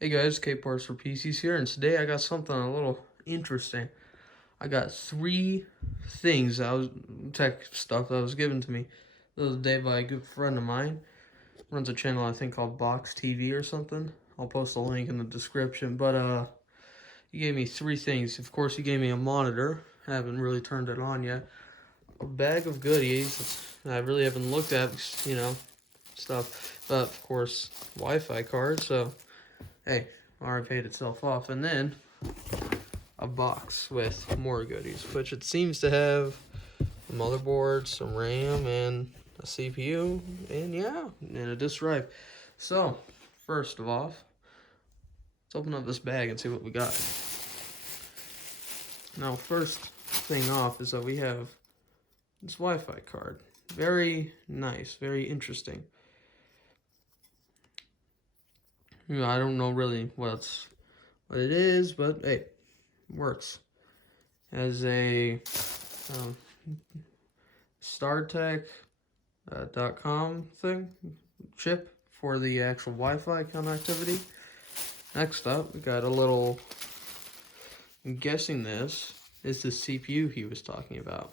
Hey guys, Kparser PCs here, and today I got something a little interesting. I got three things tech stuff that was given to me the other day by a good friend of mine. Runs a channel I think called Box TV or something. I'll post a link in the description. But he gave me three things. Of course, he gave me a monitor. I haven't really turned it on yet. A bag of goodies I really haven't looked at, stuff. But of course, Wi-Fi card. So hey, already paid itself off. And then a box with more goodies, which it seems to have a motherboard, some RAM, and a CPU, and and a disk drive. So, first of all, let's open up this bag and see what we got. Now, first thing off is that we have this Wi-Fi card. Very nice, very interesting. I don't know really what it is, but hey, it works. Has a StarTech.com chip for the actual Wi-Fi connectivity. Next up, we got a little. I'm guessing this is the CPU he was talking about.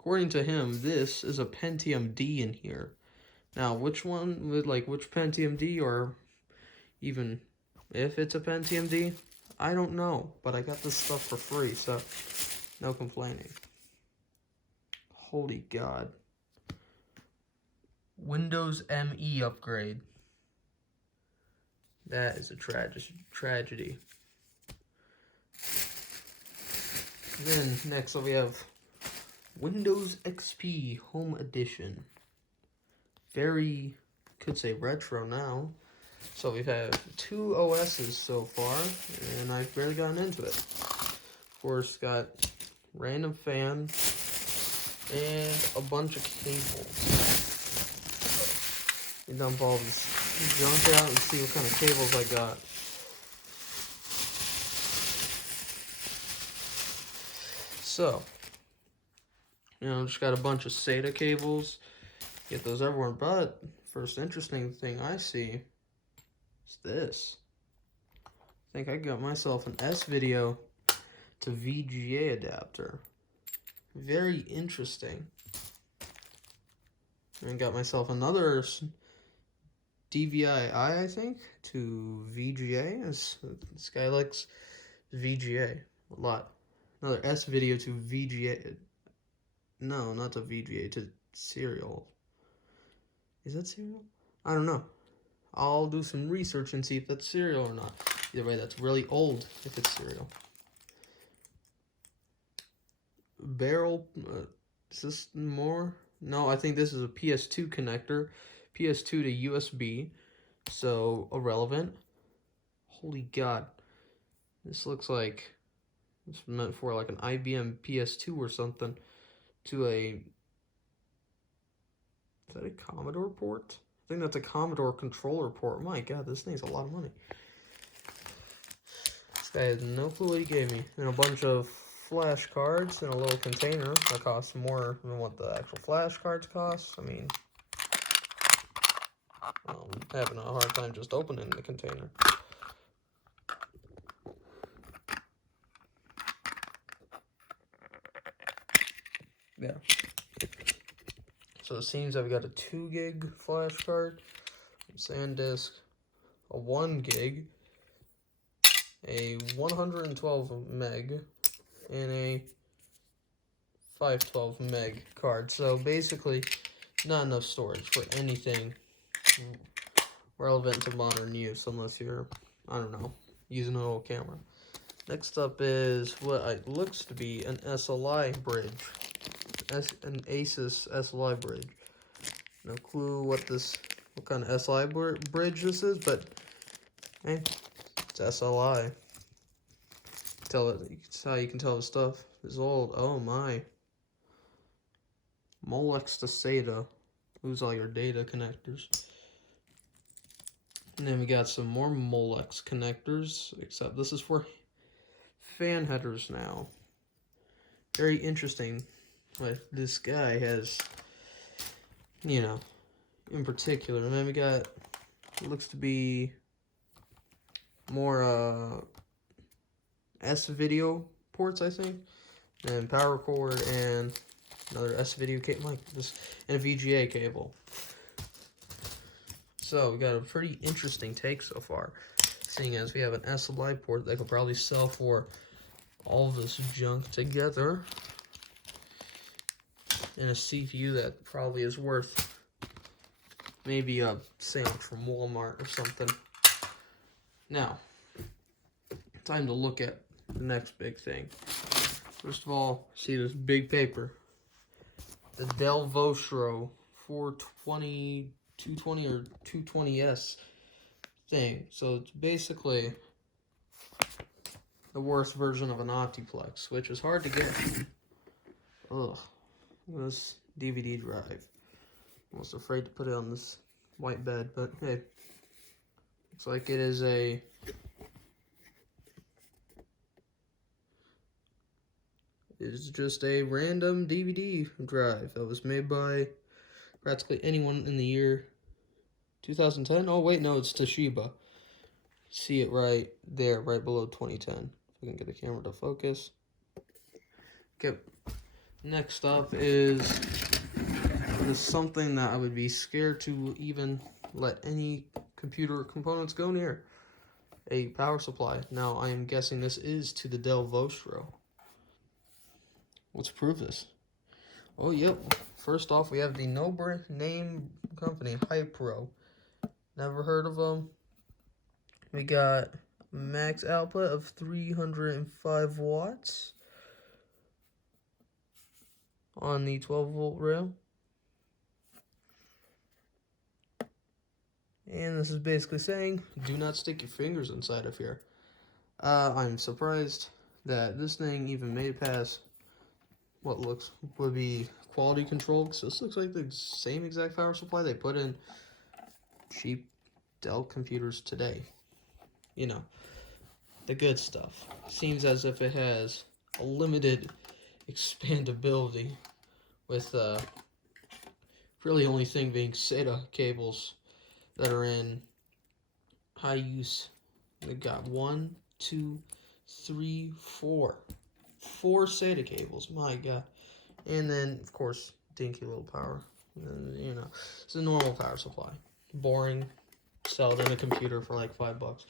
According to him, this is a Pentium D in here. Now, which one would which Pentium D, or even if it's a Pentium D, I don't know. But I got this stuff for free, so no complaining. Holy God. Windows ME upgrade. That is a tragedy. Then next up we have Windows XP Home Edition. Very, could say retro now. So we've had two OSs so far, and I've barely gotten into it. Of course, got random fan and a bunch of cables. We dump all this junk out and see what kind of cables I got. So, just got a bunch of SATA cables. Get those everywhere. But first interesting thing I see is this. I think I got myself an S-Video to VGA adapter. Very interesting. And got myself another DVI, I think, to VGA. This guy likes VGA a lot. Another S-Video to VGA. No, not to VGA, to serial. Is that serial? I don't know. I'll do some research and see if that's serial or not. Either way, that's really old if it's serial. Barrel, is this more? No, I think this is a PS2 connector. PS2 to USB, so irrelevant. Holy God. This looks like it's meant for like an IBM PS2 or something. To a, is that a Commodore port? I think that's a Commodore controller port. My God, this thing's a lot of money. This guy has no clue what he gave me. And a bunch of flash cards in a little container that costs more than what the actual flash cards cost. I mean, I'm having a hard time just opening the container. Yeah. So it seems I've got a 2 gig flash card, SanDisk, a 1 gig, a 112 meg, and a 512 meg card. So basically, not enough storage for anything relevant to modern use, unless you're, I don't know, using an old camera. Next up is what looks to be an SLI bridge. An Asus SLI bridge. No clue what kind of SLI bridge this is, but hey, it's SLI. It's how you can tell the stuff is old. Oh my. Molex to SATA. Lose all your data connectors. And then we got some more Molex connectors, except this is for fan headers now. Very interesting. What this guy has, in particular. And then we got, it looks to be more S-video ports, I think, and power cord, and another S-video cable, like this, and a VGA cable. So we got a pretty interesting take so far, seeing as we have an S-supply port that could probably sell for all this junk together, and a CPU that probably is worth maybe a sandwich from Walmart or something. Now, time to look at the next big thing. First of all, see this big paper. The Dell Vostro 420, 220 or 220S thing. So it's basically the worst version of an Optiplex, which is hard to get. Ugh. This DVD drive. Almost afraid to put it on this white bed, but hey. Looks like it is a is just a random DVD drive that was made by practically anyone in the year 2010. Oh wait, no, it's Toshiba. See it right there, right below 2010. If we can get the camera to focus. Okay, next up is something that I would be scared to even let any computer components go near. A power supply. Now, I am guessing this is to the Dell Vostro. Let's prove this. Oh, yep. First off, we have the no-name company, Hypro. Never heard of them. We got max output of 305 watts on the 12-volt rail. And this is basically saying, do not stick your fingers inside of here. I'm surprised that this thing even made it past what would be quality control, because this looks like the same exact power supply they put in cheap Dell computers today. You know, the good stuff. Seems as if it has a limited expandability, with really only thing being SATA cables that are in high use. We got 1, 2, 3, 4. 4 SATA cables, my god. And then, of course, dinky little power. You know, it's a normal power supply. Boring. Sell it in a computer for like $5.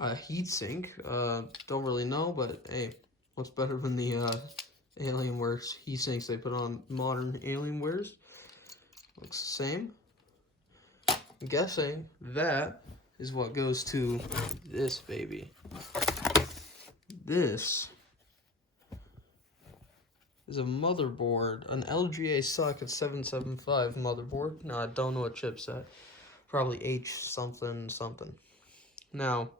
Heatsink. Don't really know, but hey, what's better than the Alienware heatsinks they put on modern Alienwares? Looks the same. I'm guessing that is what goes to this baby. This is a motherboard, an LGA socket 775 motherboard. Now, I don't know what chipset. Probably H something something. Now,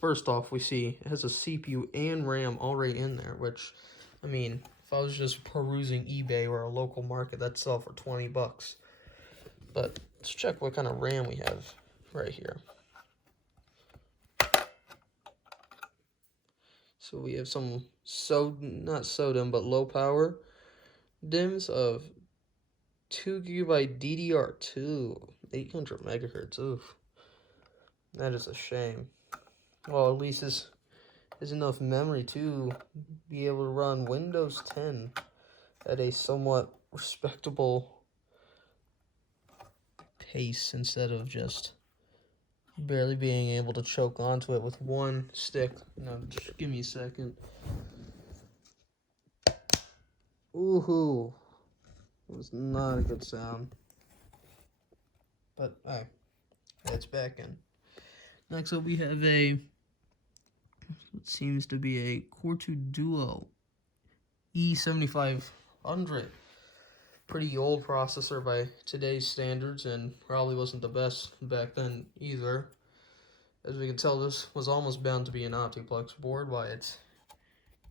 first off, we see it has a CPU and RAM already in there, which, I mean, if I was just perusing eBay or a local market, that'd sell for $20. But let's check what kind of RAM we have right here. So we have some not SODIMM, but low power DIMMs of 2 GB DDR2, 800 megahertz. Oof, that is a shame. Well, at least this is enough memory to be able to run Windows 10 at a somewhat respectable pace instead of just barely being able to choke onto it with one stick. No, just give me a second. Ooh, it was not a good sound. But, alright, it's back in. Next up, we have what seems to be a Core 2 Duo E7500. Pretty old processor by today's standards, and probably wasn't the best back then either. As we can tell, this was almost bound to be an Optiplex board by its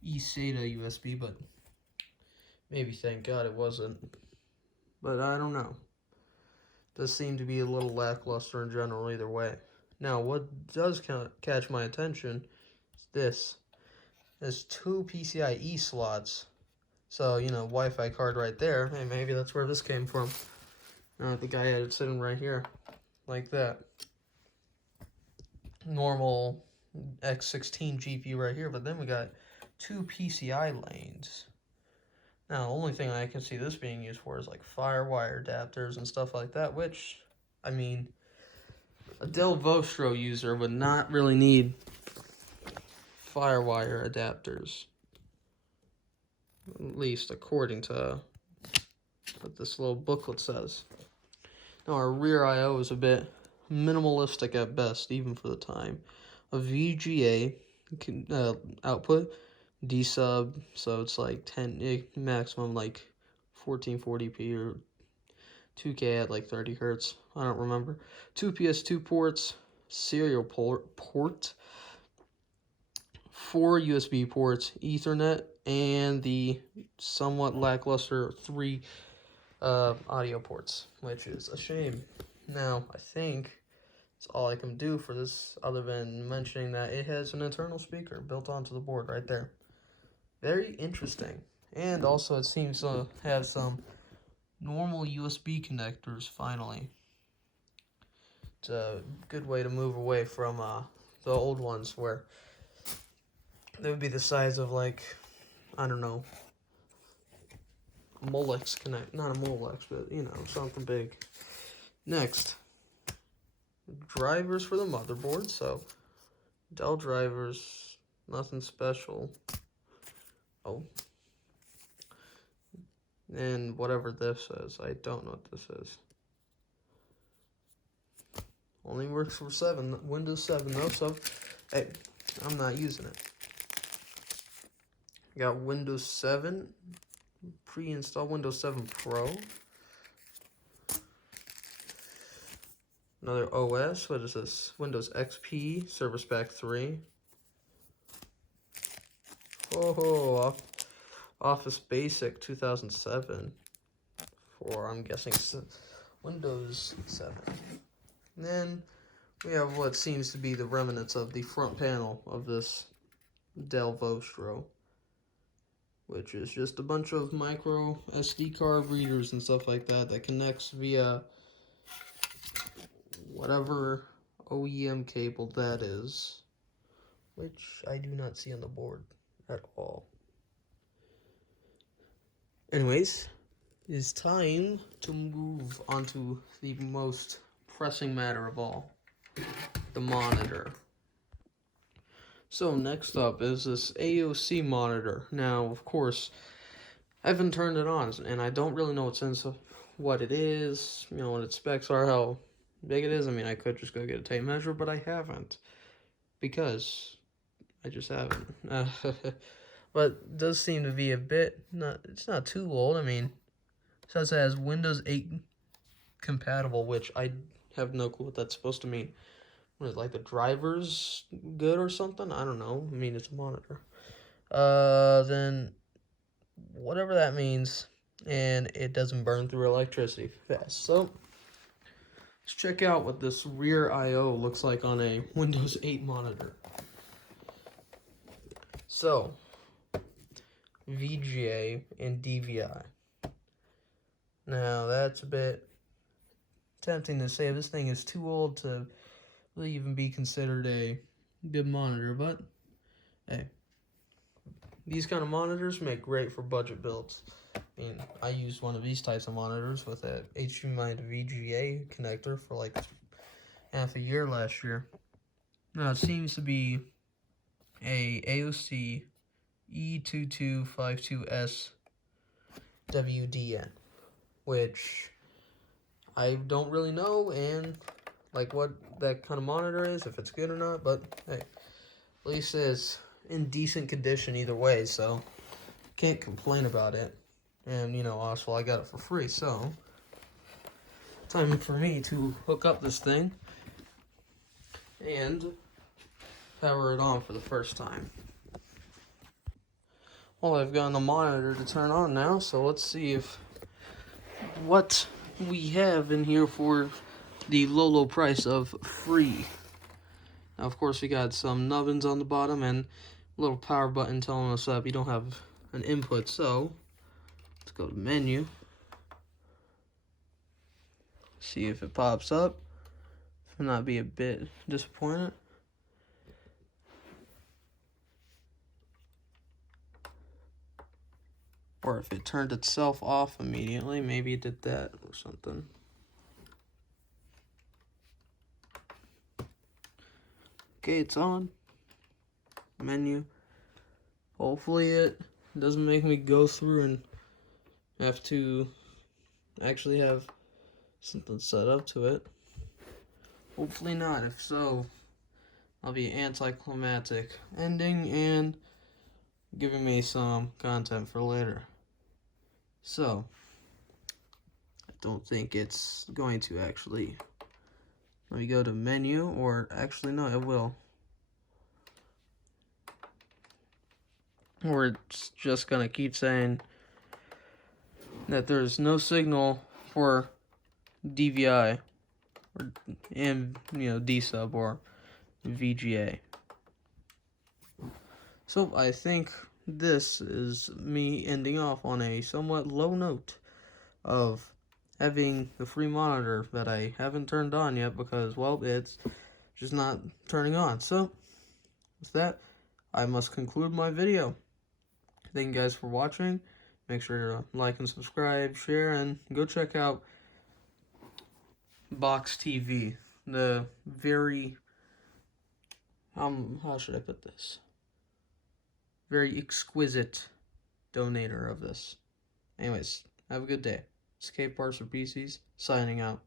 eSATA USB, but maybe thank God it wasn't. But I don't know. Does seem to be a little lackluster in general either way. Now, what does catch my attention is this. There's 2 PCIe slots. So, you know, Wi-Fi card right there. Hey, maybe that's where this came from. I think I had it sitting right here. like that. Normal X16 GPU right here, but then we got 2 PCI lanes. Now, the only thing I can see this being used for is like FireWire adapters and stuff like that, which, I mean, a Dell Vostro user would not really need FireWire adapters. At least according to what this little booklet says. Now, our rear I/O is a bit minimalistic at best, even for the time. A VGA output, D sub, so it's like 10 maximum like 1440p or 2K at like 30 hertz. I don't remember. 2 PS2 ports, serial port, 4 USB ports, Ethernet, and the somewhat lackluster 3 audio ports, which is a shame. Now, I think that's all I can do for this, other than mentioning that it has an internal speaker built onto the board right there. Very interesting. And also it seems to have some normal USB connectors, finally. It's a good way to move away from the old ones where they would be the size of, like, I don't know, Molex connect, not a Molex, but, you know, something big. Next, drivers for the motherboard. So Dell drivers, nothing special. Oh, and whatever this is, I don't know what this is. Only works for Windows 7 though, so hey, I'm not using it. Got Windows 7, pre-installed Windows 7 Pro. Another OS, what is this? Windows XP, Service Pack 3. Oh, Office Basic 2007. For, I'm guessing, Windows 7. And then we have what seems to be the remnants of the front panel of this Dell Vostro, which is just a bunch of micro SD card readers and stuff like that that connects via whatever OEM cable that is, which I do not see on the board at all. Anyways, it is time to move on to the most pressing matter of all, the monitor. So next up is this AOC monitor. Now, of course, I haven't turned it on, and I don't really know what it is, you know, what its specs are, how big it is. I mean, I could just go get a tape measure, but I haven't, because I just haven't. But it does seem to be a bit, it's not too old. I mean, it says it has Windows 8 compatible, which I have no clue what that's supposed to mean. What is it, like the driver's good or something? I don't know. I mean, it's a monitor. Then whatever that means, and it doesn't burn through electricity fast. So let's check out what this rear I/O looks like on a Windows 8 monitor. So VGA and DVI. Now that's a bit tempting to say this thing is too old to really even be considered a good monitor, but hey, these kind of monitors make great for budget builds. I mean, I used one of these types of monitors with a HDMI to VGA connector for like half a year last year. Now it seems to be a AOC E2252S WDN, which I don't really know and like what that kind of monitor is, if it's good or not, but hey, at least it's in decent condition either way, so can't complain about it. And you know, also I got it for free, so time for me to hook up this thing and power it on for the first time. Well, I've gotten the monitor to turn on now, so let's see what we have in here for the low price of free. Now, of course, we got some nubbins on the bottom and a little power button telling us that we don't have an input. So let's go to menu, see if it pops up. and not be a bit disappointed. Or if it turned itself off immediately, maybe it did that or something. Okay, it's on. Menu. Hopefully it doesn't make me go through and have to actually have something set up to it. Hopefully not. If so, I'll be anticlimactic ending and giving me some content for later. So, I don't think it's going to actually. Let me go to menu, or actually no, it will. Or it's just gonna keep saying that there's no signal for DVI or D-sub or VGA. So I think this is me ending off on a somewhat low note of having the free monitor that I haven't turned on yet because, well, it's just not turning on. So with that, I must conclude my video. Thank you guys for watching. Make sure to like and subscribe, share, and go check out Box TV, the very, how should I put this? Very exquisite donator of this. Anyways, have a good day. It's Kparser PCs, signing out.